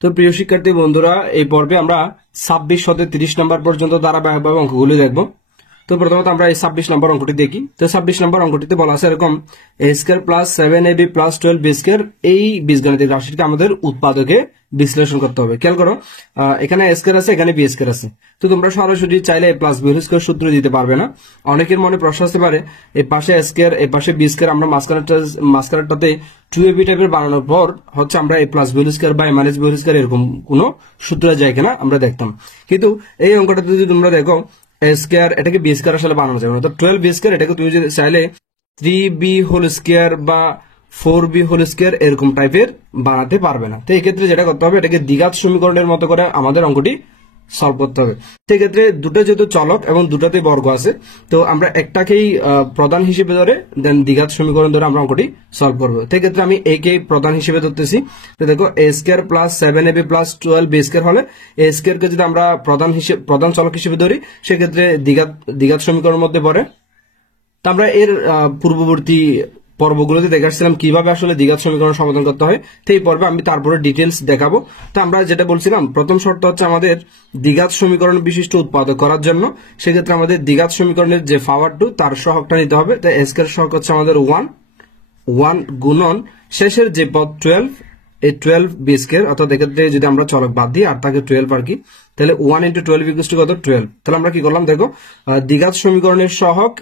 তো প্রিয় শিক্ষার্থী বন্ধুরা, এই পর্বে আমরা 26 হতে 30 নম্বর পর্যন্ত ধারাবাহিকভাবে অঙ্কগুলি দেখব। তো প্রথমত আমরা এই 26 নম্বর অঙ্কটি দেখি। তো 26 নম্বর অঙ্কটিতে বলা আছে এরকম, a square plus 7ab plus 12b square, এই বীজগণিতিক রাশিটিকে আমাদের উৎপাদকে বিশ্লেষণ করতে হবে। খেয়াল করো, এখানে a স্কয়ার আছে, এখানে b স্কয়ার আছে। তো তোমরা সরাসরি চাইলে a প্লাস b স্কয়ার সূত্র দিতে পারবে না। অনেকের মনে প্রশ্ন আসতে পারে, এই পাশে a স্কয়ার, এই পাশে b স্কয়ার, আমরা মাঝখানেরটাতে 2ab টাইপের বানানোর পর হচ্ছে আমরা a প্লাস b স্কয়ার বা a মাইনাস b স্কয়ার এরকম কোনো সূত্র যায় কিনা আমরা দেখতাম। কিন্তু এই অঙ্কটাতে যদি তোমরা দেখো, a স্কয়ার এটাকে b স্কয়ার আসলে বানানো যাবে না। তো 12b স্কয়ার এটাকে তুমি যদি চাইলে 3b হোল স্কয়ার বা 4b হোল স্কয়ার এরকম টাইপের বানাতে পারবে না। তো এই ক্ষেত্রে যেটা করতে হবে, এটাকে দ্বিঘাত সমীকরণের মতো করে আমাদের অঙ্কটি সলভ করতে হবে। সেই ক্ষেত্রে দুটো যেহেতু চলক এবং দুটাতে বর্গ আছে, তো আমরা একটাকেই প্রধান হিসেবে ধরে দেন দ্বিঘাত সমীকরণ ধরে আমরা অঙ্কটি সলভ করবো। সেই ক্ষেত্রে আমি একে প্রধান হিসেবে ধরতেছি। তো দেখো, a square plus 7ab plus 12b square হলে a স্কয়ার কে যদি আমরা প্রধান চলক হিসেবে ধরি, সেক্ষেত্রে দ্বিঘাত সমীকরণের মধ্যে পড়ে। তো আমরা এর পূর্ববর্তী পর্বগুলোতে দেখে আসছিলাম কিভাবে আসলে দ্বিঘাত সমীকরণ সমাধান করতে হয়। তো এই পর্বে আমি তারপরে ডিটেলস দেখাবো। তো আমরা যেটা বলছিলাম, প্রথম শর্ত হচ্ছে আমাদের দ্বিঘাত সমীকরণ বিশিষ্ট উৎপাদক করার জন্য সেক্ষেত্রে আমাদের দ্বিঘাত সমীকরণের যে পাওয়ার 2 তার সহগটা নিতে হবে। তাই a স্কয়ার সহগ হচ্ছে আমাদের 1 গুণন শেষের যে পদ 12, এই 12b স্কয়ার, অর্থাৎ এক্ষেত্রে যদি আমরা চলক বাদ দিই আর তাকে 12 আর কি, তাহলে 1 × 12 = কত? 12। তাহলে আমরা কি করলাম দেখো, দ্বিঘাত সমীকরণের সহগ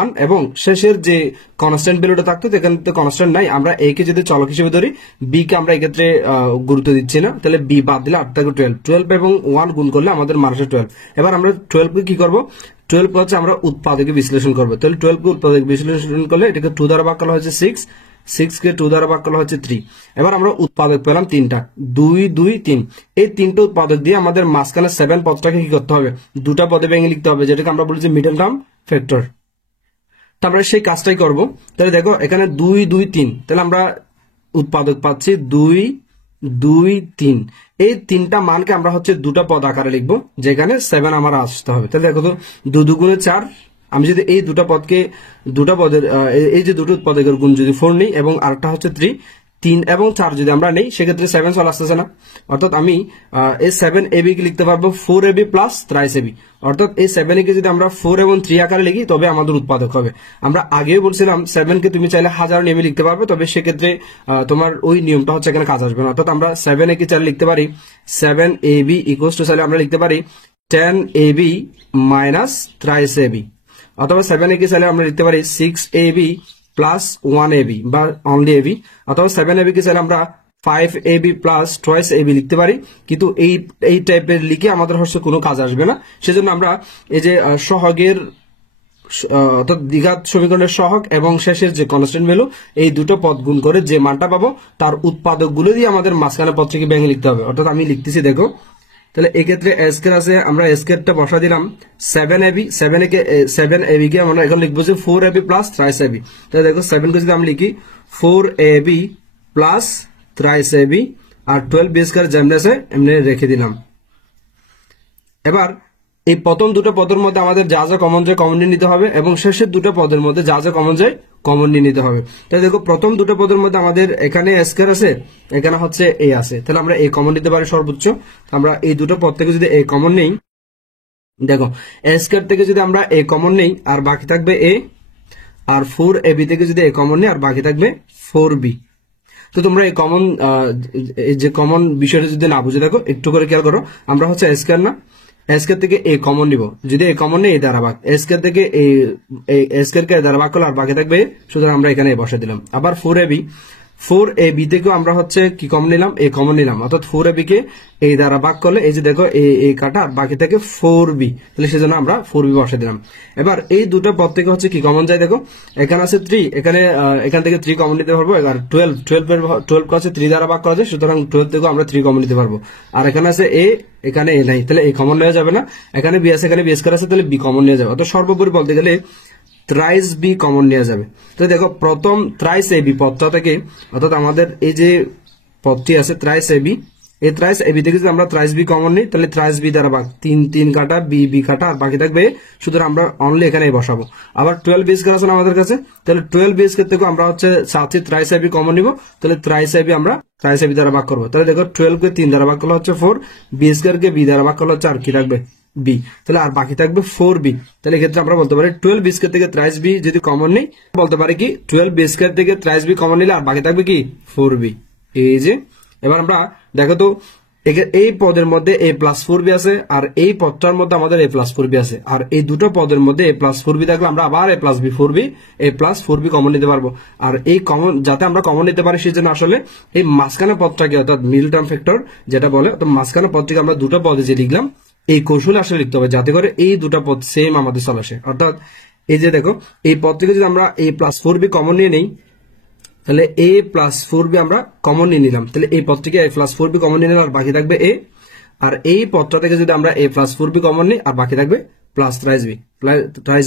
1 এবং শেষের যে কনস্ট্যান্ট ভ্যালুটা থাকতো এখানে তো কনস্ট্যান্ট নাই, আমরা a কে যদি চলক হিসেবে ধরি, b কে আমরা এক্ষেত্রে গুরুত্ব দিচ্ছি না, তাহলে b বাদ দিলে আর থাকে 12 এবং 1 গুণ করলে আমাদের মান আসে 12। এবার আমরা 12 কে কি করব, 12 কে হচ্ছে আমরা উৎপাদকে বিশ্লেষণ করবো। তাহলে 12 কে উৎপাদকে বিশ্লেষণ করলে এটাকে 2 দ্বারা ভাগ করা হচ্ছে 6 কে 2 দ্বারা ভাগ করা হচ্ছে 3। এবার আমরা উৎপাদক পেলাম তিনটা, 2 2 3। এই তিনটা উৎপাদক দিয়ে আমাদের মাঝখানে 7 পদটাকে কি করতে হবে, দুটা পদে ভেঙে লিখতে হবে, যেটাকে আমরা বলছি মিডল টার্ম ফ্যাক্টর। তারপরে সেই কাজটাই করব। তাহলে দেখো, এখানে 2 2 3, তাহলে আমরা উৎপাদক পাচ্ছি 2 2 3। এই তিনটা মানকে আমরা হচ্ছে দুটা পদ আকারে লিখবো, যেখানে 7 আমার আসতে হবে। তাহলে দেখো তো, 2 2 গুণে 4। আমি যদি এই দুটা পদকে এই যে দুটো উৎপাদকের গুণ যদি 4 নেই এবং আরেকটা হচ্ছে 3 এবং 4 যদি আমরা নেই, সেক্ষেত্রে 7 চলে আসতেছে না। অর্থাৎ আমি এই 7ab কে লিখতে পারবো 4ab প্লাস 3ab। অর্থাৎ এই 7 কে যদি আমরা 4 এবং 3 আকারে লিখি তবে আমাদের উৎপাদক হবে। আমরা আগেও বলছিলাম 7 কে তুমি চাইলে 1000 নিয়মে লিখতে পারবে, তবে সেক্ষেত্রে তোমার ওই নিয়মটা হচ্ছে এখানে কাজ আসবে না। অর্থাৎ আমরা 7a কে চাইলে লিখতে পারি 7ab চাইলে আমরা লিখতে পারি 10ab মাইনাস 3ab, অথবা 7a কে চাইলে আমরা লিখতে পারি 6ab প্লাস 1ab বা অনলি ab, অথবা 7ab কে চাইলে আমরা 5ab প্লাস টুয়াইস ab লিখতে পারি। কিন্তু এই টাইপের লিখে আমাদের হচ্ছে কোনো কাজ আসবে না। সেজন্য আমরা এই যে সহগের অর্থাৎ দ্বিঘাত সমীকরণের সহগ এবং শেষের যে কনস্ট্যান্ট ভ্যালু, এই দুটো পদ গুণ করে যে মানটা পাবো তার উৎপাদক গুলো দিয়ে আমাদের মাঝখানে পদটিকে ভেঙে লিখতে হবে। অর্থাৎ আমি লিখতেছি, দেখো, তাহলে এক্ষেত্রে a স্কয়ার আছে, আমরা a স্কয়ারটা বসা দিলাম 7ab কে আমরা এখন লিখবো যে 4ab প্লাস 3ab। তাহলে দেখো, 7 কে যদি আমি লিখি 4ab প্লাস 3ab আর 12b স্কয়ার যেমন আছে এমনি রেখে দিলাম। এবার এই প্রথম দুটো পদের মধ্যে আমাদের যা যা কমন যায় কমন নিয়ে নিতে হবে এবং শেষের দুটো পদের মধ্যে যা যা কমন যায় কমন নিয়ে নিতে হবে। তাহলে দেখো, প্রথম দুটো পদের মধ্যে আমাদের এখানে a স্কয়ার আছে, এখানে হচ্ছে a আছে, তাহলে আমরা a কমন নিতে পারি সর্বোচ্চ। আমরা এই দুটো পদ থেকে যদি a কমন নেই, দেখো a স্কয়ার থেকে যদি আমরা a কমন নেই আর বাকি থাকবে a, আর 4ab থেকে যদি a কমন নেই আর বাকি থাকবে 4b। তো তোমরা এই যে কমন বিষয়টা যদি না বুঝে থাকো, একটু করে খেয়াল করো। আমরা হচ্ছে a স্কয়ার না, a স্কয়ার থেকে a কমন নিব, যদি a কমন নেই a দ্বারা ভাগ, a স্কয়ার থেকে a স্কয়ার কে a দ্বারা ভাগ করলে আর বাকি থাকবে, সুতরাং আমরা এখানে a বসে দিলাম। আবার 4ab থেকেও আমরা হচ্ছে কি কমন নিলাম, a কমন নিলাম, অর্থাৎ 4ab কে a দ্বারা ভাগ করলে এই যে দেখো a কাটা আর বাকি থেকে 4b, তাহলে সেজন্য আমরা 4b বসে দিলাম। এবার এই দুটো পদ থেকে হচ্ছে কি কমন যায়, দেখো এখানে আছে 3, এখান থেকে 3 কমন নিতে পারবো। আর 12 আছে 3 দ্বারা ভাগ করা যায়, সুতরাং 12 থেকেও আমরা 3 কমন নিতে পারবো। আর এখানে আছে a, এখানে a নাই, তাহলে a কমন নেওয়া যাবে না। এখানে b আছে, এখানে b স্কয়ার আছে, তাহলে b কমন নেওয়া যাবে। অর্থাৎ সর্বোপরি বলতে গেলে থ্রাইস b কমন নেওয়া যাবে। তো দেখো, প্রথম থ্রাইস ab পদটা থেকে, অর্থাৎ আমাদের এই যে পদটি আছে থ্রাইস ab, এই থ্রাইস এবি থেকে যদি আমরা থ্রাইস বি কমন নিই তাহলে থ্রাইস বি দ্বারা ভাগ 3 3 কাটা বি বি কাটা আর বাকি থাকবে সুতরাং আমরা অনলি এখানে বসাবো। আবার 12 বি স্কয়ার আছে আমাদের কাছে, তাহলে 12 বি স্কয়ার থেকে আমরা হচ্ছে চাচ্ছি থ্রাইস এবি কমন নিব, তাহলে থ্রাইস এবি আমরা থ্রাইস এবি দ্বারা ভাগ করব। তাহলে দেখো 12 কে 3 দ্বারা ভাগ করলে হচ্ছে 4, বি স্কয়ার কে বি দ্বারা ভাগ করলে হচ্ছে আর কি থাকবে বি, তাহলে আর বাকি থাকবে 4b। তাহলে এক্ষেত্রে আমরা বলতে পারি 12 বি স্কয়ার থেকে থ্রাইস বি যদি কমন নেই বলতে পারি কি 12 বি স্কয়ার থেকে থ্রাইস বি কমন নিলে আর বাকি থাকবে কি 4b। এই যে এবার আমরা দেখো তো এই পদের মধ্যে a প্লাস 4b আছে আর এই পদটার মধ্যে আমাদের a প্লাস 4b আছে, আর এই দুটো পদের মধ্যে a প্লাস 4b থাকলে আমরা আবার a plus b 4b a plus 4b common নিতে পারবো। আর এই কমন যাতে আমরা কমন নিতে পারি সেজন্য আসলে এই মাঝখানে পদটাকে অর্থাৎ মিডল টার্ম ফ্যাক্টর যেটা বলে অর্থাৎ মাঝখানে পদটিকে আমরা দুটো পদে যে লিখলাম এই কৌশলে আসলে লিখতে হবে যাতে করে এই দুটো পদ সেম আমাদের চলে আসে। অর্থাৎ এই যে দেখো এই পদ থেকে যদি আমরা a প্লাস 4b কমন নিয়ে নেই তাহলে a প্লাস 4b আমরা কমন নিয়ে নিলাম, তাহলে এই পদটিকে a প্লাস 4b কমন নিয়ে নিলাম আর বাকি থাকবে a, আর এই পদটা থেকে যদি আমরা a প্লাস 4b কমন নিই আর বাকি থাকবে প্লাস থ্রাইস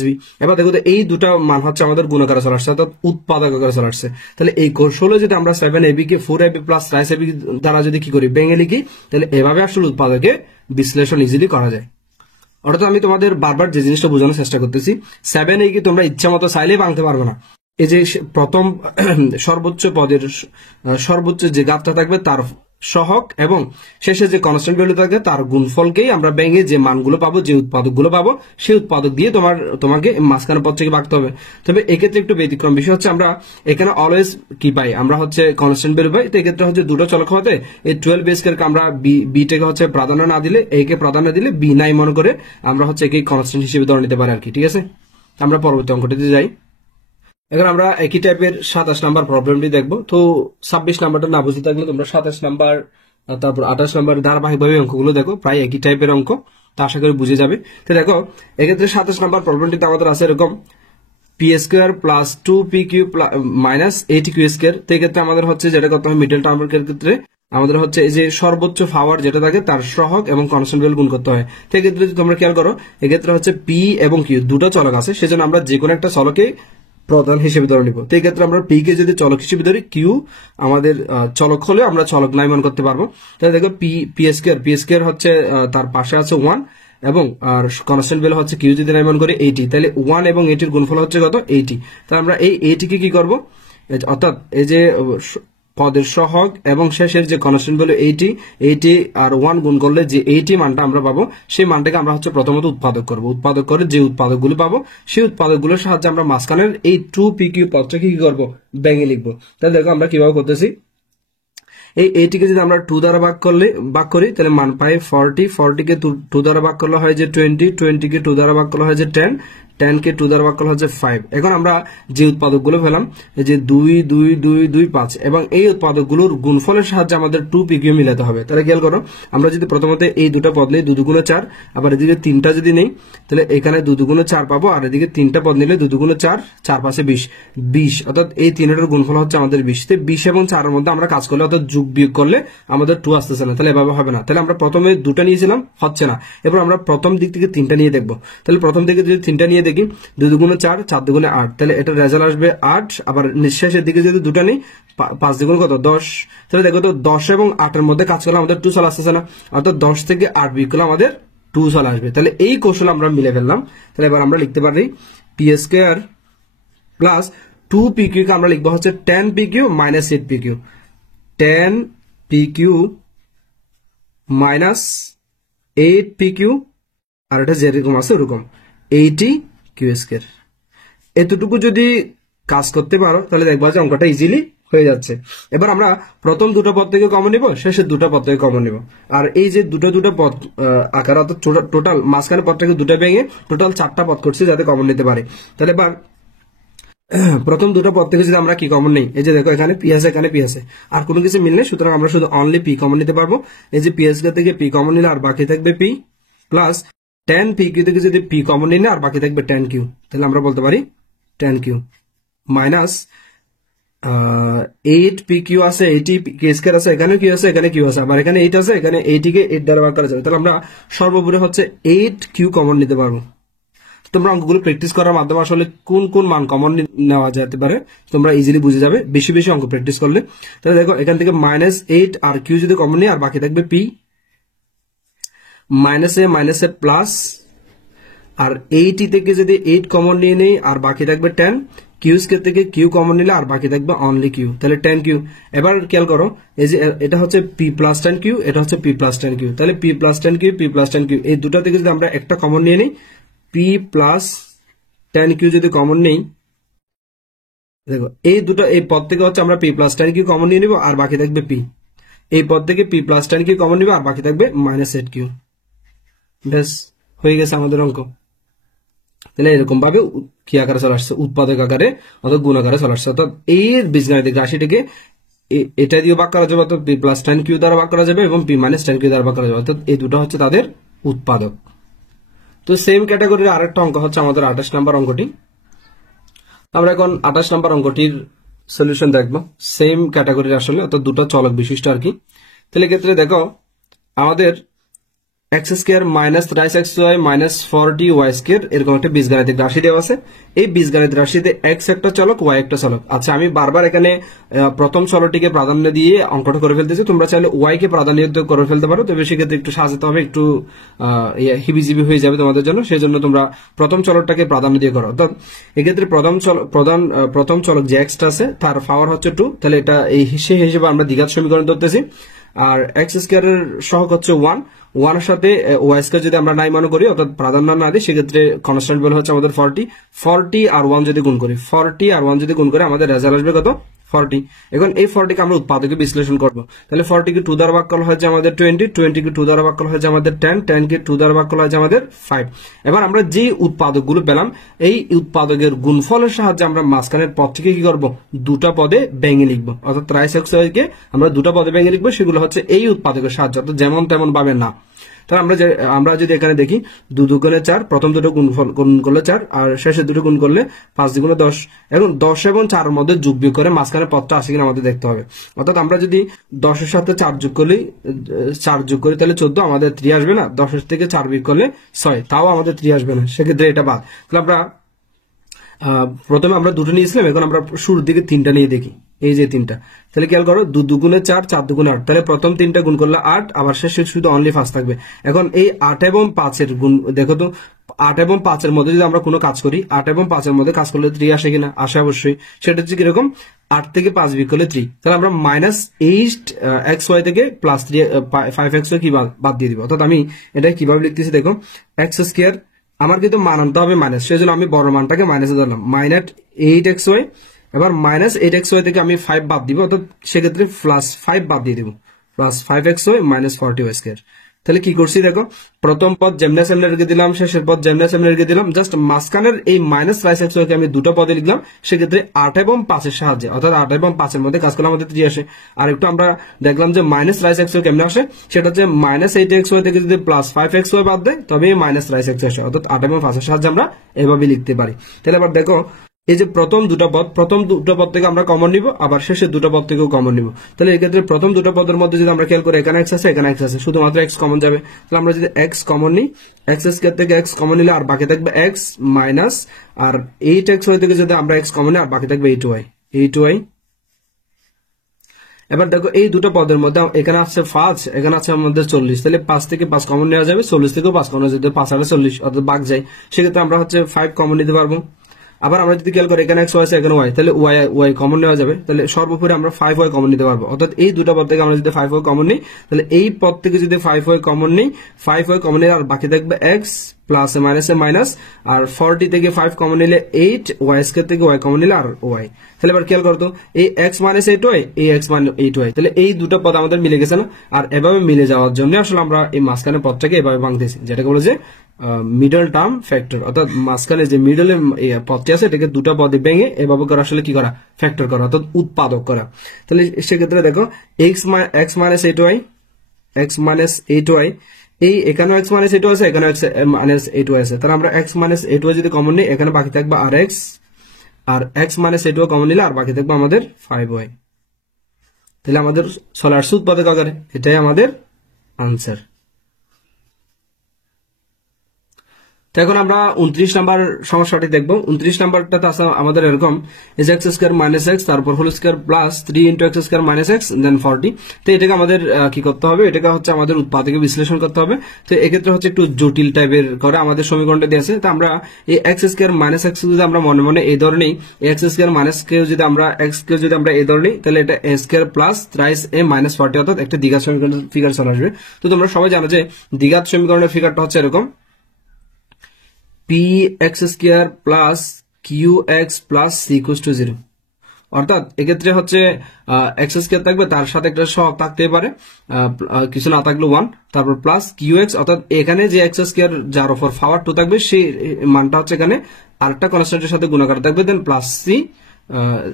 বি। এবার দেখো তো এই দুটা মান হচ্ছে আমাদের গুণাকারে চলে আসছে অর্থাৎ উৎপাদক আকারে চলে আসছে। তাহলে এই কৌশলে যদি আমরা 7ab কে 4ab প্লাস থ্রাইস ab দ্বারা যদি কি করি ভেঙে লিখি তাহলে এভাবে আসলে উৎপাদকে বিশ্লেষণ ইজিলি করা যায়। অর্থাৎ আমি তোমাদের বারবার যে জিনিসটা বোঝানোর চেষ্টা করতেছি 7a কি তোমরা ইচ্ছা মতো চাইলেই ভাঙতে পারবে না। এই যে প্রথম সর্বোচ্চ পদের সর্বোচ্চ যে গাপটা থাকবে তার সহগ এবং শেষে যে কনস্ট্যান্ট ভ্যালু থাকবে তার গুণফলকেই আমরা ভেঙে যে মানগুলো পাবো যে উৎপাদকগুলো পাবো সেই উৎপাদক দিয়ে তোমাকে মাঝখানে পদ থেকে ভাগতে হবে। তবে এক্ষেত্রে একটু ব্যতিক্রম বিষয় হচ্ছে আমরা এখানে অলওয়েজ কি পাই আমরা হচ্ছে কনস্ট্যান্ট ভ্যালু পাই। তো এক্ষেত্রে হচ্ছে দুটো চলক হতে এই 12 বি স্কয়ারকে আমরা বি টেকে হচ্ছে প্রাধান্য না দিলে এ কে প্রাধান্য দিলে বি নাই মনে করে আমরা হচ্ছে একে কনস্ট্যান্ট হিসেবে ধরে নিতে পারি আর কি। ঠিক আছে, আমরা পরবর্তী অঙ্কটিতে যাই। এখন আমরা একই টাইপের 27 নাম্বার প্রবলেমটি দেখবো। তো 26 নাম্বারটা না বুঝতে থাকলে তোমরা 27 নাম্বার তারপর 28 নাম্বার ধারাবাহিকভাবে অঙ্কগুলো দেখো, প্রায় একই টাইপের অঙ্ক, তা আশা করি বুঝে যাবে। তো দেখো এক্ষেত্রে 27 নাম্বার প্রবলেমটিতে আমাদের আছে এরকম P square plus 2p Q minus 8q square. তো এক্ষেত্রে আমাদের হচ্ছে যেটা করতে হবে মিডল টার্মের ক্ষেত্রে আমাদের হচ্ছে এই যে সর্বোচ্চ পাওয়ার যেটা থাকে তার সহগ এবং কনস্ট্যান্ট ভ্যালু গুণ করতে হয়। তো এক্ষেত্রে যদি তোমরা খেয়াল করো এক্ষেত্রে হচ্ছে পি এবং কিউ দুটো চলক আছে, সেজন্য আমরা যে কোনো একটা চলকে প্রধান হিসেবে ধরে নিব। তো এই ক্ষেত্রে আমরা পি কে যদি চলক হিসেবে ধরি কিউ আমাদের চলক হলেও আমরা চলক নাইমান করতে পারবো। তাহলে দেখো পি স্কোয়ার হচ্ছে তার পাশে আছে 1 এবং আর কনস্ট্যান্ট ভ্যালু হচ্ছে কিউ যদি নাইমান করে 80, তাহলে 1 এবং 80 গুণফল হচ্ছে কত 80। তাহলে আমরা এই 80 কে কি করব অর্থাৎ এই যে পদের সহগ এবং শেষের যে কনস্ট্যান্ট ভ্যালু 80 আর 1 গুণ করলে যে 80 মানটা আমরা পাবো সেই মানটাকে আমরা হচ্ছে প্রথমত উৎপাদক করব। উৎপাদক করে যে উৎপাদকগুলো পাবো সেই উৎপাদকগুলোর সাহায্যে আমরা মাঝখানের এই 2pq পদটাকে কি করব ভেঙে লিখবো। তাহলে দেখো আমরা কিভাবে করতেছি, এই 80 কে যদি আমরা 2 দ্বারা ভাগ করি তাহলে মান পাই 40 কে 2 দ্বারা ভাগ করলে হয় যে 20 কে 2 দ্বারা ভাগ করলে হয় যে 10 কে 2 দ্বারা ভাগ করলে হচ্ছে 5। এখন আমরা যে উৎপাদকগুলো পেলাম এই যে 2 2 2 2 5 এবং এই উৎপাদকগুলোর গুণফলের সাহায্যে আমাদের 2pq মিলাতে হবে। তাহলে খেয়াল করো আমরা যদি প্রথমত এই দুটো পদ নেই 2 দুগুণে 4, আবার এদিকে 3টা যদি নেই তাহলে এখানে 2 দুগুণে 4 পাবো আর এদিকে 3টা পদ নিলে 2 দুগুণে 4 4 পাশে 20 অর্থাৎ এই তিনটার গুণফল হচ্ছে আমাদের 20। তো 20 এবং 4 এর মধ্যে আমরা কাজ করলে অর্থাৎ যোগ বিয়োগ করলে আমাদের 2 আসতেছে না, তাহলে এভাবে হবে না। তাহলে আমরা প্রথমে 2টা নিয়েছিলাম হচ্ছে না, এবার আমরা প্রথম দিক থেকে 3টা নিয়ে দেখবো। তাহলে প্রথম দিকে যদি 3টা নিয়ে দেখি 2 দুগুণে 4 4 দুগুণে 8, তাহলে এটা রেজাল্ট আসবে 8। আবার নিঃশেষের দিকে যদি 2টা নিই 5 দ্বিগুণ কত 10, তাহলে দেখো তো 10 এবং 8 এর মধ্যে কাজ করলে আমাদের 2 চলে আসতেছে না, অর্থাৎ 10 থেকে 8 বিয়োগ করলে আমাদের 2 চলে আসবে। তাহলে এই কৌশল আমরা মিলে ফেললাম। তাহলে এবার আমরা লিখতে পারি পি স্কয়ার প্লাস 2pq কে আমরা লিখবো হচ্ছে 10pq minus 8pq, 10pq minus 8pq আর এটা যেরকম আছে ওরকম 80q স্কয়ার। এতটুকু যদি কাজ করতে পারো তাহলে দেখবা যে অঙ্কটা ইজিলি হয়ে যাচ্ছে। এবার আমরা প্রথম দুটো পদ থেকে কমন নিব, শেষের দুটো পদ থেকে কমন নিব, আর এই যে দুটো পদ আকার অর্থাৎ টোটাল মাঝখানে পদটাকে দুটো ভেঙে টোটাল 4টা পদ করছি যাতে কমন নিতে পারি। তাহলে এবার প্রথম দুটো পদ থেকে যদি আমরা কি কমন নেই, এই যে দেখো এখানে পি আছে এখানে পি আছে আর কোনো কিছু মিললে, সুতরাং আমরা শুধু অনলি পি কমন নিতে পারবো। এই যে পি থেকে পি কমন নিলে আর বাকি থাকবে পি প্লাস 10pq থেকে যদি পি কমন নিলে আর বাকি থাকবে 10q, তাহলে আমরা বলতে পারি 10q মাইনাস 8pq আছে 80k স্কয়ার আছে এখানে কি আছে এখানে কিউ আছে, আবার এখানে 8 আছে এখানে 80 কে 8 দ্বারা ভাগ করা যাবে, তাহলে আমরা সর্বোপরি হচ্ছে 8q কমন নিতে পারবো। তোমরা অঙ্কগুলো প্র্যাকটিস করার মাধ্যমে আসলে কোন কোন মান কমন নেওয়া যেতে পারে তোমরা ইজিলি বুঝে যাবে বেশি বেশি অঙ্ক প্র্যাকটিস করলে। তাহলে দেখো এখান থেকে -8 আর কিউ যদি কমন নিই আর বাকি থাকবে পি, -a প্লাস, আর 80 থেকে যদি 8 কমন নিয়ে নেই আর বাকি থাকবে 10, কিউ স্কয়ার থেকে কিউ কমন নিলে আর বাকি থাকবে অনলি কিউ, তাহলে 10 কিউ। এবার খেয়াল করো এই যে এটা হচ্ছে পি প্লাস 10 কিউ, এটা হচ্ছে পি প্লাস 10 কিউ, তাহলে P plus 10 Q, P plus 10 Q, এই দুটা থেকে যদি আমরা একটা কমন নিয়ে নিই, পি প্লাস 10 কিউ যদি কমন নেই, দেখো এই দুটো এই পদ থেকে হচ্ছে আমরা পি প্লাস 10 কিউ কমন নিয়ে নিব আর বাকি থাকবে পি, এই পদ থেকে পি প্লাস 10 কিউ কমন নিব আর বাকি থাকবে -8 কিউ। বেশ, হয়ে গেছে আমাদের অঙ্ক। তাহলে এরকম ভাবে কি আকারে চলে আসছে, উৎপাদক আকারে অর্থাৎ গুণ আকারে চলে আসছে, অর্থাৎ এই বীজগাণিতিক রাশিটিকে এটা দিয়ে ভাগ করা যাবে, অর্থাৎ পি প্লাস 10 কিউ দ্বারা ভাগ করা যাবে এবং পি মাইনাস 10 কিউ দ্বারা ভাগ করা যাবে, অর্থাৎ এই দুটো হচ্ছে তাদের উৎপাদক। তো সেম ক্যাটাগরির আরেকটা অঙ্ক হচ্ছে আমাদের 28 নম্বর অঙ্কটি। আমরা এখন 28 নম্বর অঙ্কটির সলিউশন দেখবো, সেম ক্যাটাগরির আসলে, অর্থাৎ দুটো চলক বিশিষ্ট আর কি। তাহলে ক্ষেত্রে দেখো আমাদের x square minus 30xy minus 40y square এরকম একটা বীজগাণিতিক রাশি দেওয়া আছে। এই বীজগাণিতিক রাশিতে এক্স একটা চলক, ওয়াই একটা চলক। আচ্ছা, আমি বারবার এখানে প্রথম চলকটিকে প্রাধান্য দিয়ে অঙ্কটা করে ফেলতেছি, তোমরা চাইলে ওয়াই কে প্রাধান্য করে ফেলতে পারো, তবে সেক্ষেত্রে একটু সাজাতে হবে, একটু হিবিজিবি হয়ে যাবে তোমাদের জন্য, সেই জন্য তোমরা প্রথম চলকটাকে প্রাধান্য দিয়ে করো। অর্থাৎ এক্ষেত্রে প্রথম চলক যে এক্সটা আছে তার পাওয়ার হচ্ছে 2, তাহলে এটা এই হিসেবে আমরা দ্বিঘাত সমীকরণ ধরতেছি। আর এক্স স্কয়ারের সহগ হচ্ছে 1, 1 এর সাথে ওয়াই স্কয়ার যদি আমরা নাই মনে করি অর্থাৎ প্রাধান্য না দিই, সেক্ষেত্রে কনস্ট্যান্ট ভ্যালু হচ্ছে আমাদের 40 আর 1 যদি গুণ করি, 40 আর 1 যদি গুণ করে আমাদের রেজাল্ট আসবে কত, 40। এখন এই 40 কে আমরা উৎপাদকে বিশ্লেষণ করব, তাহলে 40 কে 2 দ্বারা ভাগ করা হয়েছে আমাদের 20 কে 2 দ্বারা ভাগ করা হয়েছে আমাদের 10 কে 2 দ্বারা ভাগ করা হয়েছে আমাদের 5। এবার আমরা যে উৎপাদকগুলো পেলাম এই উৎপাদকের গুণফলের সাহায্যে আমরা মাঝখানের পদটিকে কি করব, দুটা পদে ভেঙে লিখবো, অর্থাৎ 30xy কে আমরা দুটা পদে ভেঙে লিখবো, সেগুলো হচ্ছে এই উৎপাদকের সাহায্যে, অর্থাৎ যেমন তেমন ভাবে না। তাহলে আমরা যদি এখানে দেখি 2 দুগুণে 4, প্রথম দুটো গুণ করলে 4 আর শেষের দুটো গুণ করলে 5 দুগুণে 10। এখন 10 এবং 4 এর মধ্যে যোগ বিয়োগ করে মাঝখানে পদটা আসে কিনা আমাদের দেখতে হবে, অর্থাৎ আমরা যদি 10 এর সাথে 4 যোগ করি তাহলে 14, আমাদের 3 আসবে না, 10 এর থেকে 4 বিয়োগ করলে 6, তাও আমাদের 3 আসবে না, সেক্ষেত্রে এটা বাদ। তাহলে আমরা প্রথমে আমরা দুটো নিয়েছিলাম, এখন আমরা শুরুর দিকে 3টা নিয়ে দেখি, এই যে 3টা, তাহলে খেয়াল করো 2 দুগুণে 4, 4 দুগুণে 8, তাহলে প্রথম 3টা গুণ করলে 8, আবার শেষে শুধু অনলি 5 থাকবে। এখন এই 8 এবং 5 এর গুণ দেখো তো, 8 এবং 5 এর মধ্যে যদি আমরা কোনো কাজ করি, 8 এবং 5 এর মধ্যে কাজ করলে 3 আসে কিনা, আসে অবশ্যই। সেটা হচ্ছে কিরকম, 8 থেকে 5 বিয়োগ করলে 3, তাহলে আমরা -8xy থেকে +5xy কি বাদ দিয়ে দিব। অর্থাৎ আমি এটা কিভাবে লিখতেছি দেখো, এক্স স্কয়ার আমার কিন্তু মান আনতে হবে মাইনাস, সেই জন্য আমি বড় মানটাকে মাইনাসে ধরলাম, -8xy। এবার -8xy থেকে আমি 5 বাদ দিব, অর্থাৎ সেক্ষেত্রে +5 বাদ দিয়ে দিব, +5xy -40y স্কয়ার। তাহলে কি করছি দেখো, প্রথম পদ যেমনে সেমনে রেখে দিলাম, শেষের পদ যেমনে সেমনে রেখে দিলাম, জাস্ট মাঝখানের এই -30xy কে আমি দুটো পদে লিখলাম, সেক্ষেত্রে 8 এবং 5 এর সাহায্যে, অর্থাৎ 8 এবং 5 এর মধ্যে কাজ করলে আমাদের 3 আসে। আর একটু আমরা দেখলাম যে -30xy কেমনে আসে, সেটা হচ্ছে -8xy থেকে যদি +5xy বাদ দেয় তবে -30xy আসে, অর্থাৎ 8 এবং 5 এর সাহায্যে আমরা এভাবে লিখতে পারি। তাহলে আবার দেখো এই যে প্রথম দুটো পদ থেকে আমরা কমন নিব, আবার শেষের দুটো পদ থেকেও কমন নিব। তাহলে এই ক্ষেত্রে প্রথম দুটো পদের মধ্যে যদি আমরা খেয়াল করি, এখানে x আছে, এখানে x আছে, শুধুমাত্র x কমন যাবে। তাহলে আমরা যদি x কমন নিই, x স্কয়ার থেকে x কমন নিলে আর বাকি থাকবে x মাইনাস, আর 8xy থেকে যদি আমরা x কমন নিই আর বাকি থাকবে 8y। এবার দেখো এই দুটো পদের মধ্যে এখানে আছে 5, এখানে আছে আমাদের 40, তাহলে 5 থেকে 5 কমন নেওয়া যাবে, 40 থেকেও 5 কমন নেওয়া যাবে, 5 আর 40 অর্থাৎ ভাগ যায়, সেক্ষেত্রে আমরা হচ্ছে 5 কমন নিতে পারবো। আবার আমরা যদি খেয়াল করি এখানে x আছে, এখানে y, তাহলে y কমন নেওয়া যাবে, তাহলে সর্বোপরি আমরা 5y কমন নিতে পারবো। অর্থাৎ এই দুটো পদ থেকে আমরা যদি 5y কমন নিই, তাহলে এই পদ থেকে যদি 5y কমন নিই, 5y কমন নিলে আর বাকি থাকবে x প্লাস মাইনাসে মাইনাস, আর 40 থেকে 5 কমন নিলে 8, y স্কয়ার থেকে y কমন নিলে আর y। তাহলে এবার খেয়াল করতো এই x মাইনাস 8y, এই x মাইনাস 8y, তাহলে এই দুটো পদ আমাদের মিলে গেছে না। আর এভাবে মিলে যাওয়ার জন্য আসলে আমরা এই মাঝখানে পদটাকে এভাবে ভাঙতেছি, যেটাকে বলে যে মিডল টার্ম ফ্যাক্টর, অর্থাৎ মাঝখানে যে মিডল পদটি আছে এটাকে দুটো পদে ভেঙে এভাবে করে আসলে কি করা, ফ্যাক্টর করা, অর্থাৎ উৎপাদক করা। তাহলে সেক্ষেত্রে দেখো x মাইনাস 8y, এই এখানেও x মাইনাস 8y আছে, এখানেও x মাইনাস 8y আছে, তাহলে আমরা x মাইনাস 8y যদি কমন নিই, এখানে বাকি থাকবে আর x, আর x মাইনাস 8y কমন নিলে আর বাকি থাকবে আমাদের 5y। তাহলে আমাদের চলে আসছে উৎপাদক আকারে, এটাই আমাদের আনসার। তো এখন আমরা 29 নাম্বার সমস্যাটি দেখব। 29 নাম্বারটাতে আছে আমাদের এরকম এক্স স্কয়ার মাইনাস এক্স তারপর whole square plus 3 into X square minus X then 40। তো এটাকে আমাদের কি করতে হবে, এটাকে হচ্ছে আমাদের উৎপাদকে বিশ্লেষণ করতে হবে। তো এক্ষেত্রে হচ্ছে একটু জটিল টাইপের করে আমাদের সমীকরণটা দিয়েছে। তো আমরা এই এক্স স্কয়ার মাইনাস এক্স যদি আমরা মনে মনে এই ধরনের এক্স স্কয়ার মাইনাস কে যদি আমরা এক্স কে যদি আমরা এই ধরনের, তাহলে এটা এ স্কয়ার প্লাস ত্রাইস এ মাইনাস 40 অর্থাৎ একটা দ্বিঘাত সমীকরণের ফিগার চলে আসবে। তো তোমরা সবাই জানো যে দ্বিঘাত সমীকরণের ফিগারটা হচ্ছে এরকম P X square plus Q X plus C equals to 0। অর্থাৎ এক্ষেত্রে হচ্ছে এক্স স্কয়ার থাকবে, তার সাথে একটা সহগ থাকতে পারে, কিছু না থাকলে 1, তারপর প্লাস কিউ এক্স, অর্থাৎ এখানে যে এক্স স্কয়ার যার উপর পাওয়ার 2 থাকবে সেই মানটা হচ্ছে এখানে আরেকটা কনস্ট্যান্টের সাথে গুণাকার থাকবে, দেন প্লাস সি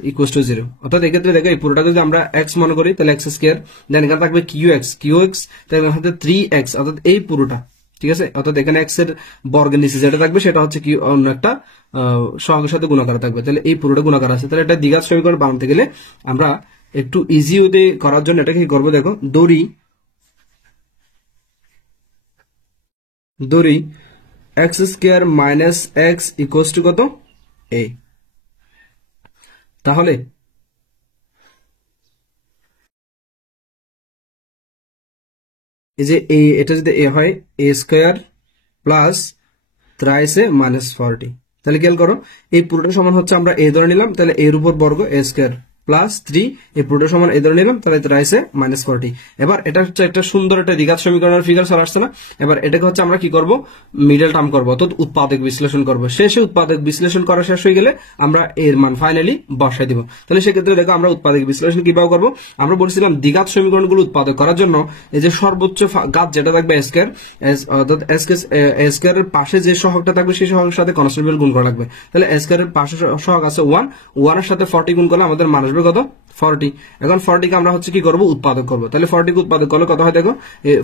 ইকুয়ালস টু 0। অর্থাৎ এক্ষেত্রে দেখো এই পুরোটা যদি আমরা এক্স মনে করি তাহলে এক্স স্কয়ার, দেন এখানে থাকবে কিউ এক্স তাহলে এখানে 3x, অর্থাৎ এই পুরোটা, ঠিক আছে। অর্থাৎ এখানে এক্স এর বর্গের নিচে যেটা থাকবে সেটা হচ্ছে কি অন্য একটা সহগের সাথে গুণাকার থাকবে, তাহলে এই পুরোটা গুণাকার আছে। তাহলে এটা দ্বিঘাত সমীকরণ বানাতে গেলে আমরা একটু ইজি ওতে করার জন্য এটা কি করবো, দেখো ধরি x square minus x equals to কত a। তাহলে এই যে এটা যদি a হয় a square plus thrice A minus 40, তাহলে খেয়াল করো এই পুরোটা সমান হচ্ছে আমরা a ধরে নিলাম, তাহলে এর উপর বর্গ a স্কয়ার প্লাস 3, এই পুরোটা সমান a ধরে নিলাম, তাহলে ত্রাইস এ মাইনাস 40। এবার এটা হচ্ছে একটা সুন্দর একটা দ্বিঘাত সমীকরণের ফিগার চলে আসছে না। এবার এটাকে হচ্ছে আমরা কি করব, মিডল টার্ম করবো, অর্থাৎ উৎপাদক বিশ্লেষণ করবো। শেষে উৎপাদক বিশ্লেষণ করা শেষ হয়ে গেলে আমরা এর মান ফাইনালি বসাই দিব। তাহলে সেক্ষেত্রে দেখো আমরা উৎপাদক বিশ্লেষণ কিভাবে করবো, আমরা বলছিলাম দ্বিঘাত সমীকরণগুলো উৎপাদক করার জন্য এই যে সর্বোচ্চ ঘাত যেটা থাকবে স্কয়ার, অর্থাৎ স্কয়ার এর পাশে যে সহগটা থাকবে সেই সহগের সাথে কনস্ট্যান্ট ভ্যালু গুণ করা লাগবে। তাহলে স্কয়ার এর পাশে সহগ আছে 1 এর সাথে 40 গুণ করলে আমাদের মান আসবে কত 40। এখন 40 কে আমরা হচ্ছে কি করব, উৎপাদক করব। তাহলে 40 কে উৎপাদক করলে কত হয় দেখো,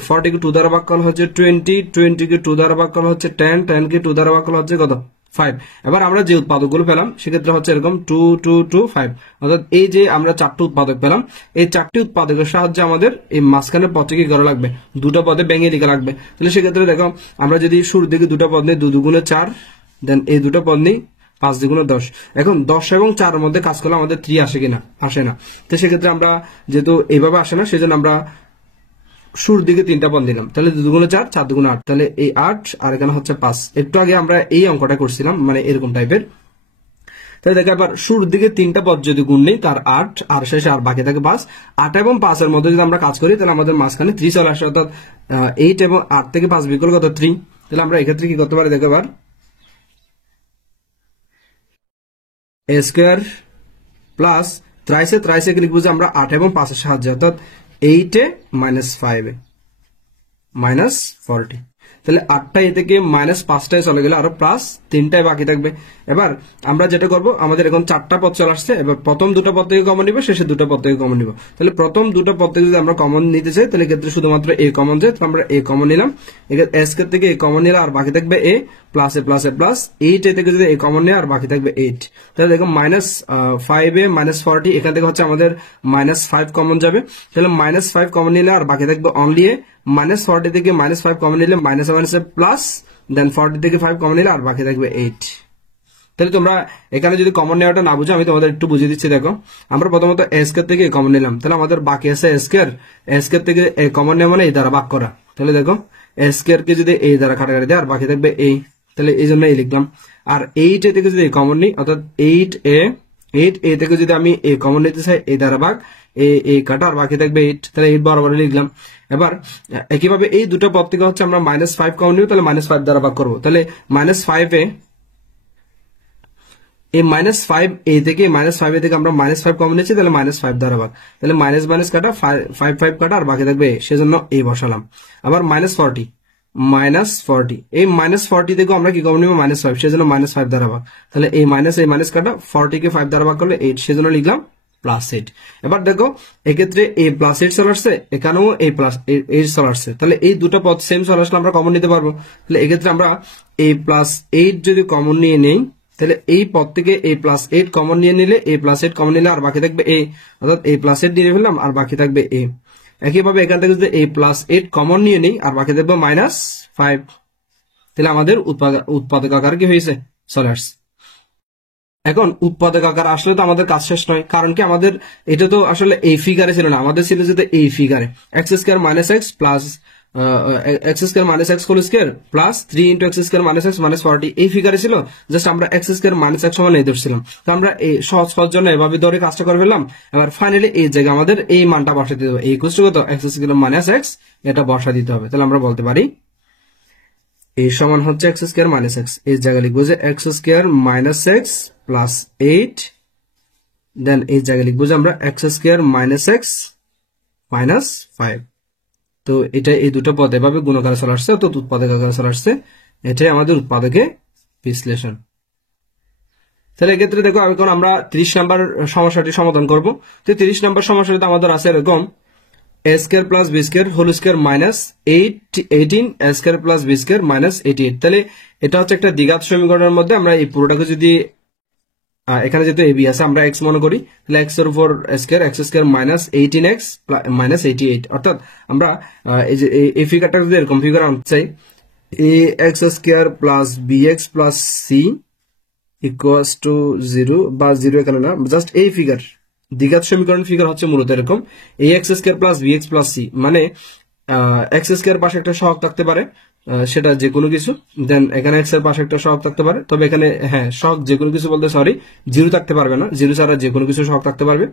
40 কে 2 দ্বারা ভাগ করলে হচ্ছে 20 কে 2 দ্বারা ভাগ করলে হচ্ছে 10 কে 2 দ্বারা ভাগ করলে হচ্ছে কত 5। এবার আমরা যে উৎপাদকগুলো পেলাম সেক্ষেত্রে হচ্ছে এরকম 2 2 2 5, অর্থাৎ এই যে আমরা 4টি উৎপাদক পেলাম, এই 4টি উৎপাদকের সাহায্যে আমাদের এই মাঝখানের পদটি কি করা লাগবে, দুটো পদে ভেঙে দিকে লাগবে। তাহলে সেক্ষেত্রে দেখো আমরা যদি শুরুর দিকে দুটো পদ নিই 2 দুগুণে 4, দেন এই দুটো পদ নিই 5 দুগুণে 10। এখন 10 এবং 4 এর মধ্যে কাজ করলে আমাদের 3 আসে কিনা, আসে না। তো সেক্ষেত্রে আমরা যেহেতু এইভাবে আসে না, সেজন্য আমরা শুরুর দিকে 3টা পদ দিলাম, তাহলে 2 দুগুণে 4, 4 দুগুণে 8, তাহলে এই 8 আর এখানে হচ্ছে 5। একটু আগে আমরা এই অঙ্কটা করছিলাম, মানে এরকম টাইপের। তাহলে দেখো এবার শুরুর দিকে 3টা পদ যদি গুণ নেই তার 8, আর শেষে আর বাকি থাকে 5। 8 এবং 5 এর মধ্যে যদি আমরা কাজ করি তাহলে আমাদের মাঝখানে 3 চলে আসে, অর্থাৎ 8 এবং 8 থেকে 5 বিয়োগ করলে কত 3। তাহলে আমরা এক্ষেত্রে কি করতে পারি দেখো, এবার a স্কয়ার প্লাস ত্রাইসে লিখবো যে আমরা 8 এবং 5 এর সাহায্যে, অর্থাৎ 8 এ মাইনাস 5 এ মাইনাস 40। তাহলে 8টা এ থেকে মাইনাস 5টায় চলে গেলে আরো প্লাস 3টায় বাকি থাকবে। এবার আমরা যেটা করব, আমাদের এখন 4টা পদ চলে আসছে, এবার প্রথম দুটো পদ থেকে কমন নিব, শেষে দুটো পদ থেকে কমন নিব। তাহলে প্রথম দুটো পদ থেকে যদি আমরা কমন নিতে চাই তাহলে ক্ষেত্রে শুধুমাত্র a কমন যায়, তাহলে আমরা a কমন নিলাম, স্কয়ার থেকে a কমন নিলে আর বাকি থাকবে a plus A plus A plus 8 এ থেকে যদি a কমন নেয় আর বাকি থাকবে 8। তাহলে দেখো মাইনাস 5 এ মাইনাস 40, এখান থেকে হচ্ছে আমাদের মাইনাস 5 কমন যাবে। তাহলে মাইনাস 5 কমন নিলে আর বাকি থাকবে অনলি a, মাইনাস 40 থেকে মাইনাস 5 কমন নিলে মাইনাস মাইনাস প্লাস, দেন 40 থেকে 5 কমন নিলে আর বাকি থাকবে 8। তাহলে তোমরা এখানে যদি কমন নেওয়াটা না বুঝো আমি তোমাদের একটু বুঝিয়ে দিচ্ছি। দেখো আমরা প্রথমত a স্কয়ার থেকে a কমন নিলাম, তাহলে আমাদের বাকি আছে a স্কয়ার থেকে a কমন নেওয়া মানে এই দ্বারা ভাগ করা। তাহলে দেখো a স্কয়ার কে যদি এই দ্বারা কাটাকাটি দেয় আর বাকি থাকবে a, তাহলে এই জন্য এই লিখলাম। আর 8 এ থেকে যদি a কমন নিই, অর্থাৎ 8a থেকে যদি আমি a কমন নিতে চাই এই দ্বারা ভাগ a কাটা আর বাকি থাকবে 8, তাহলে 8 বরাবর লিখলাম। এবার একইভাবে এই দুটো পদ থেকে হচ্ছে আমরা মাইনাস 5 কমন নিব, তাহলে মাইনাস 5 দ্বারা ভাগ করবো। তাহলে মাইনাস 5 এই মাইনাস 5 এ থেকে মাইনাস 5 এ থেকে আমরা মাইনাস 5 কমন নিচ্ছি, তাহলে মাইনাস 5 দ্বারা ভাগ, তাহলে মাইনাস মাইনাস কাটা 5 কাটা আর বাকি থাকবে সেজন্য এই বসালাম। আবার মাইনাস 40 এই মাইনাস 40 থেকে আমরা কি কমন নিব মাইনাস 5, সেজন্য মাইনাস 5 দ্বারা ভাগ, তাহলে এই মাইনাস কাটা 40 কে 5 দ্বারা ভাগ করলে 8, সেজন্য লিখলাম প্লাস 8। এবার দেখো এক্ষেত্রে a প্লাস 8 চলে আসছে, এখানেও a প্লাস 8 চলে আসছে, তাহলে এই দুটো পদ সেম চলে আসলে আমরা কমন নিতে পারবো। তাহলে এক্ষেত্রে আমরা a প্লাস 8 যদি কমন নিয়ে নেই, তাহলে এই পদ থেকে a প্লাস 8 কমন নিয়ে নিলে a প্লাস 8 কমন নিলে আর বাকি থাকবে a, অর্থাৎ a প্লাস 8 দিয়ে ফেললাম আর বাকি থাকবে a। একইভাবে এখান থেকে যদি a প্লাস 8 কমন নিয়ে নেই আর বাকি থাকবে মাইনাস 5, তাহলে আমাদের উৎপাদক আকার কি হয়েছে, চলে আসছে। এখন উৎপাদক আকার আসলে তো আমাদের কাজ শেষ নয়, কারণ কি আমাদের এটা তো আসলে এই ফিগারে ছিল না, আমাদের ছিল যেটা এই ফিগারে X square minus X plus X square minus X whole square plus 3 into X square minus X minus 40 এই ফিগারে ছিল। জাস্ট আমরা এক্স স্কয়ার মাইনাস এক্স সমান এই ধরছিলাম, তো আমরা এই সহজ জন্য এভাবে ধরে কাজটা করে ফেললাম। এবার ফাইনালি এই জায়গায় আমাদের এই মানটা বসা দিতে হবে, এই ইকুয়াল টু কত, এক্স স্কয়ার মাইনাস এক্স, এটা বসা দিতে হবে। তাহলে আমরা বলতে পারি এই সমান হচ্ছে এক্স স্কয়ার মাইনাস এক্স, এই জায়গায় লিখবো যে x square minus X plus 8, দেন এই জায়গায় লিখবো যে আমরা x square minus X minus 5। তো এটা এই দুটো পদ এভাবে গুণাকারে চলে আসছে, তো উৎপাদক আকারে চলে আসছে, এটাই আমাদের উৎপাদকে বিশ্লেষণ। তাহলে এক্ষেত্রে দেখো এখন আমরা 30 নাম্বার সমস্যাটি সমাধান করব। তো 30 নাম্বার সমস্যাটিতে আমাদের আছে এরকম a square plus b square whole square minus 18 a square plus b square minus 88। তাহলে এটা হচ্ছে একটা দ্বিঘাত সমীকরণের মধ্যে আমরা এই পুরোটাকে যদি এখানে যেহেতু এবি আছে আমরা এক্স মনে করি, তাহলে এক্স এর উপর square x square minus 18x minus 88, অর্থাৎ আমরা এই যে এই ফিগারটা যদি এরকম ফিগার আনতে চাই, A X square plus B X plus C equals to 0 বা 0 এখানে না, জাস্ট এই ফিগার দ্বিঘাত সমীকরণ ফিগার হচ্ছে মূলত এরকম A X square plus B X plus C, মানে এক্স স্কয়ার পাশে একটা সহগ থাকতে পারে, সেটা যে কোনো কিছু, দেন এখানে এক্স এর পাশে একটা সহগ থাকতে পারে, তবে এখানে হ্যাঁ সহগ যে কোনো কিছু বলতে সরি 0 থাকতে পারবে না, 0 ছাড়া যে কোনো কিছু সহগ থাকতে পারবে,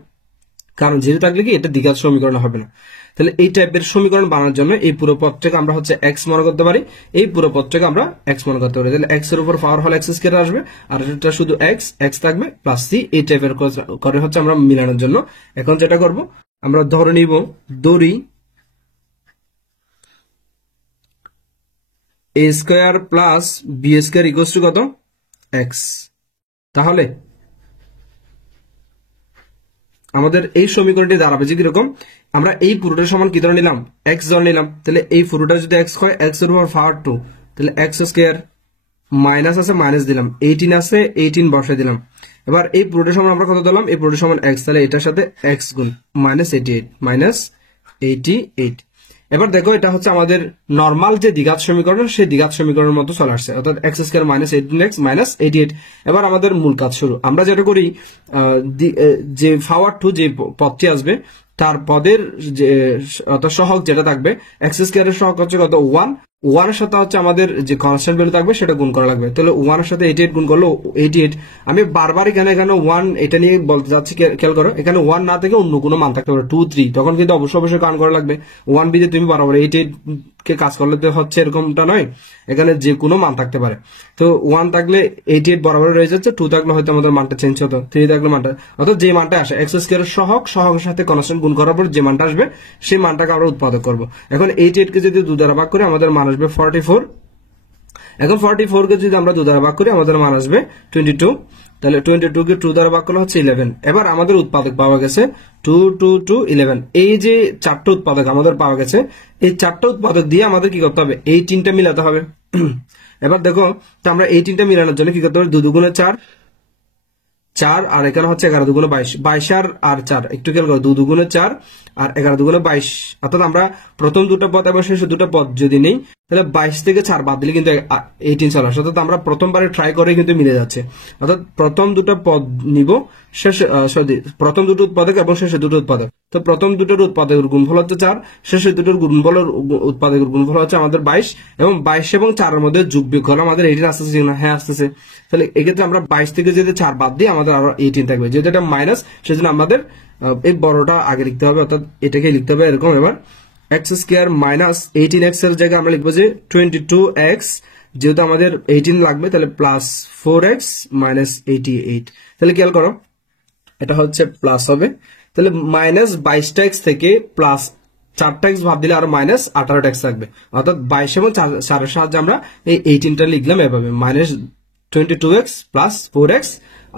কারণ 0 থাকলে কি এটা দ্বিঘাত সমীকরণ হবে না। তাহলে এই টাইপের সমীকরণ বানানোর জন্য এই পুরো পদটাকে আমরা হচ্ছে এক্স মনে করতে পারি, এই পুরো পদটাকে আমরা এক্স মনে করতে পারি। তাহলে এক্স এর উপর পাওয়ার হল এক্স স্কয়ার আসবে, আর এটা শুধু এক্স এক্স থাকবে প্লাস সি, এই টাইপের করে হচ্ছে আমরা মিলানোর জন্য। এখন যেটা করব আমরা ধরে নিব দড়ি A square plus B square equals to কত, এক্স। তাহলে আমাদের এই সমীকরণটি দাঁড়াবে যে কিরকম, আমরা এই পুরোটা সমান কি ধরে নিলাম, এক্স ধরে নিলাম। তাহলে এই পুরোটা যদি এক্স হয়, এক্স এর উপর পাওয়ার 2, তাহলে এক্স স্কয়ার মাইনাস আছে মাইনাস দিলাম, 18 আছে 18 বসাই দিলাম। এবার এই পুরোটা সমান আমরা কত দিলাম, এই পুরোটা সমান এক্স, তাহলে এটার সাথে এক্স গুণ মাইনাস 88। এবার দেখো এটা হচ্ছে আমাদের নর্মাল যে দ্বিঘাত সমীকরণ, সেই দ্বিঘাত সমীকরণের মতো চলে আসছে, অর্থাৎ x square minus 18x minus 88। এবার আমাদের মূল কাজ শুরু। আমরা যেটা করি যে পাওয়ার 2 যে পদটি আসবে তার পদের যে অর্থাৎ সহগ যেটা থাকবে, এক্স স্কয়ারের সহগ হচ্ছে কত 1, 1 এর সাথে হচ্ছে আমাদের যে কনস্ট্যান্ট ভ্যালু থাকবে সেটা গুণ করা লাগবে। তাহলে 1 এর সাথে 88 গুণ করলো 88। আমি বারবার এখানে 1 এটা নিয়ে বলতে যাচ্ছি, খেয়াল করো এখানে 1 না থেকে অন্য কোনো মান থাকতে পারে 2 3, তখন কিন্তু অবশ্যই কাউন্ট করা লাগবে। 1 বিতে তুমি বরাবর 88 কে কাজ করলে তো হচ্ছে এরকমটা নয়, এখানে যে কোনো মান থাকতে পারে। তো 1 থাকলে 88 বরাবর রয়ে যাচ্ছে, 2 থাকলে হয়তো আমাদের মানটা চেঞ্জ হতো, 3 থাকলে মানটা, অর্থাৎ যে মানটা আসে এক্স স্কয়ারের সহগের সাথে কনস্ট্যান্ট গুণ করার পর যে মানটা আসবে সেই মানটাকে আমরা উৎপাদক করব। এখন 88 কে যদি 2 দ্বারা ভাগ করি আমাদের মান আসবে 44। এখন 44 কে যদি আমরা 2 দ্বারা ভাগ করি আমাদের মান আসবে 22। তাহলে 22 কে 2 দ্বারা ভাগ করলে হচ্ছে 11। এবার আমাদের উৎপাদক পাওয়া গেছে 2 2 2 11। এই যে চারটা উৎপাদক আমাদের পাওয়া গেছে, এই চারটা উৎপাদক দিয়ে আমাদের কি করতে হবে, এই তিনটা মিলাতে হবে। এবার দেখো তো আমরা এই তিনটা মিলানোর জন্য কি করতে হবে, 2 2 4 4, আর এখানে হচ্ছে 11 2 22, 22 আর 4 একটু খেয়াল করো, 2 2 4 আর 11 2 22, অর্থাৎ আমরা প্রথম দুটো পদ এবং শেষ দুটো পদ যদি নেই তাহলে 22 থেকে 4 বাদ দিলে কিন্তু 18 চলে আসে, অর্থাৎ আমরা প্রথমবারে ট্রাই করে কিন্তু মিলে যাচ্ছে। অর্থাৎ প্রথম দুটো পদ নিব, প্রথম দুটো উৎপাদক এবং শেষের দুটো উৎপাদক। তো প্রথম দুটোর উৎপাদকের গুণফল হচ্ছে 4, শেষের দুটোর উৎপাদকের গুণফল হচ্ছে আমাদের 22, এবং 22 এবং 4 এর মধ্যে যোগ বিয়োগ করলে আমাদের 18 আসতেছে না, হ্যাঁ আসতেছে। তাহলে এক্ষেত্রে আমরা 22 থেকে যদি 4 বাদ দিই আমাদের আরো 18 থাকবে, যেহেতু এটা মাইনাস সেজন্য আমাদের এই বড়টা আগে লিখতে হবে, অর্থাৎ এটাকে লিখতে হবে এরকম। এবার এক্স স্কয়ার মাইনাস 18x এর জায়গায় আমরা লিখবো যে 22x, যেহেতু আমাদের 18 লাগবে তাহলে প্লাস 4x মাইনাস 88। তাহলে খেয়াল করো এটা হচ্ছে প্লাস হবে, তাহলে মাইনাস 22x থেকে প্লাস 4x ভাগ দিলে আরো মাইনাস 18x থাকবে, অর্থাৎ 22 এবং 4 এর সাহায্যে আমরা এই 18টা লিখলাম এভাবে, মাইনাস 22x প্লাস 4x,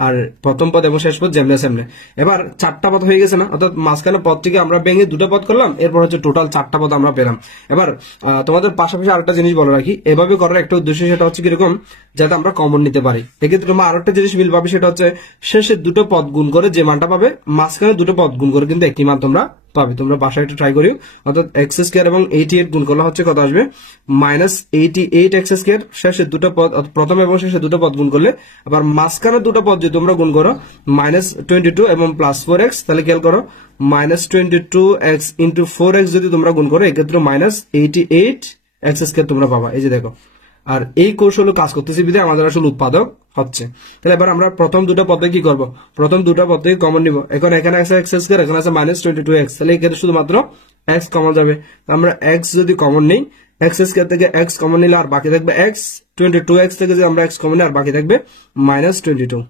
আর প্রথম পদ এবং শেষ পদ যেমনে সেমনে। এবার 4টা পদ হয়ে গেছে না, অর্থাৎ মাঝখানে পদটিকে আমরা ভেঙে 2টা পদ করলাম, এরপর হচ্ছে টোটাল 4টা পদ আমরা পেলাম। এবার তোমাদের পাশাপাশি আরেকটা জিনিস বলে রাখি, এভাবে করার একটা উদ্দেশ্য সেটা হচ্ছে কিরকম, যাতে আমরা কমন নিতে পারি। এক্ষেত্রে তোমরা আরেকটা জিনিস মিল পাবে, সেটা হচ্ছে শেষের দুটো পদ গুণ করে যে মানটা পাবে, মাঝখানে দুটো পদ গুণ করে কিন্তু একটি মান তোমরা পাবে। তোমরা বাসায় একটু ট্রাই করিও। অর্থাৎ এক্স স্কোয়ার এবং 88 গুণ করলে হচ্ছে কত আসবে, -88 এক্স স্কোয়ার। শেষে দুটো পদ, প্রথম এবং শেষে দুটো পদ গুণ করলে, আবার মাঝখানে দুটো পদ যদি তোমরা গুণ করো -22 এবং +4x, তাহলে খেয়াল করো -22x ইন্টু 4x যদি তোমরা গুণ করো, এক্ষেত্রে -88 এক্স স্কোয়ার তোমরা পাবা। এই যে দেখো, আর এই কৌশলে কাজ করতেছি বিধায় আমাদের আসলে উৎপাদক হচ্ছে। তাহলে এবার আমরা প্রথম দুটো পদে কি করব, প্রথম দুটো পদ থেকে কমন নিব। এখন এখানে আছে এক্স স্কয়ার, এখানে আছে -22x, তাহলে এখানে শুধুমাত্র x কমন যাবে। আমরা x যদি কমন নেই, এক্স স্কয়ার থেকে x কমন নিলে আর বাকি থাকবে x, 22x থেকে যদি আমরা x কমন নিই আর বাকি থাকবে -22।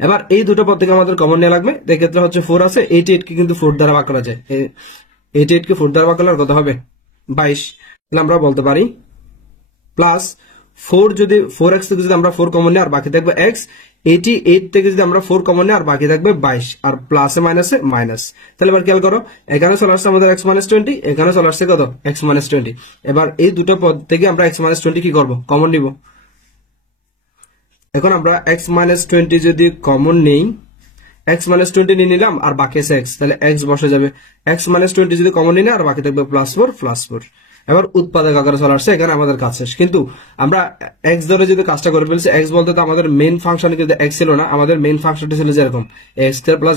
এবার এই দুটো পদ থেকে আমাদের কমন নেওয়া লাগবে। এক্ষেত্রে হচ্ছে 4 আছে, 88 কে কিন্তু 4 দ্বারা ভাগ করা যায়। 88 কে 4 দ্বারা ভাগ করলে কত হবে, 22। তাহলে আমরা বলতে পারি প্লাস 4, যদি 4x থেকে যদি আমরা 4 কমন নিই আর বাকি থাকবে x, 88 থেকে যদি আমরা 4 কমন নিই আর বাকি থাকবে 22, আর প্লাসে মাইনাসে মাইনাস। তাহলে এবার খেয়াল করো, এখানে চলে আসছে আমাদের x -20, এখানে চলে আসছে কত, x -20। এবার এই দুটো পদ থেকে আমরা x -20 কি করব, কমন নিব। এখন আমরা x -20 যদি কমন নেই, x -20 নিয়ে নিলাম আর বাকি আছে x, তাহলে x বসে যাবে। x -20 যদি কমন নিই না আর বাকি থাকবে +4। এবার উৎপাদক আকারে চলে আসছে, এখানে আমাদের কাজ শেষ। কিন্তু আমরা x ধরে যদি কাজটা করে ফেলছি, x বলতে তো আমাদের মেইন ফাংশন কিন্তু x ছিল না, আমাদের মেইন ফাংশনটা ছিল যেরকম a²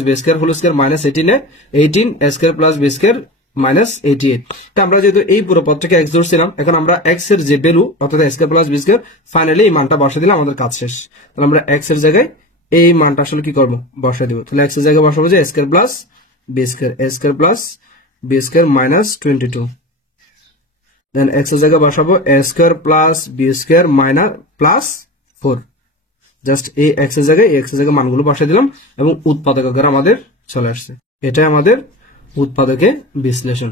+ b² whole square -18 a² + b² -88। তো আমরা যেহেতু এই পুরো পদটাকে x ধরছিলাম, এখন আমরা x এর যে ভ্যালু অর্থাৎ a² + b² ফাইনালি এই মানটা বসে দিলে আমাদের কাজ শেষ। তাহলে আমরা x এর জায়গায় এই মানটা আসলে কি করব, বসে দেব। তাহলে x এর জায়গায় বসাবো যে a² + b², a² + b² -22। দেন x এর জায়গায় বসাবো a² + b² +4। জাস্ট এই x এর জায়গায় মানগুলো বসাই দিলাম এবং উৎপাদক আকারে আমাদের চলে আসছে। এটাই আমাদের উৎপাদকের বিশ্লেষণ।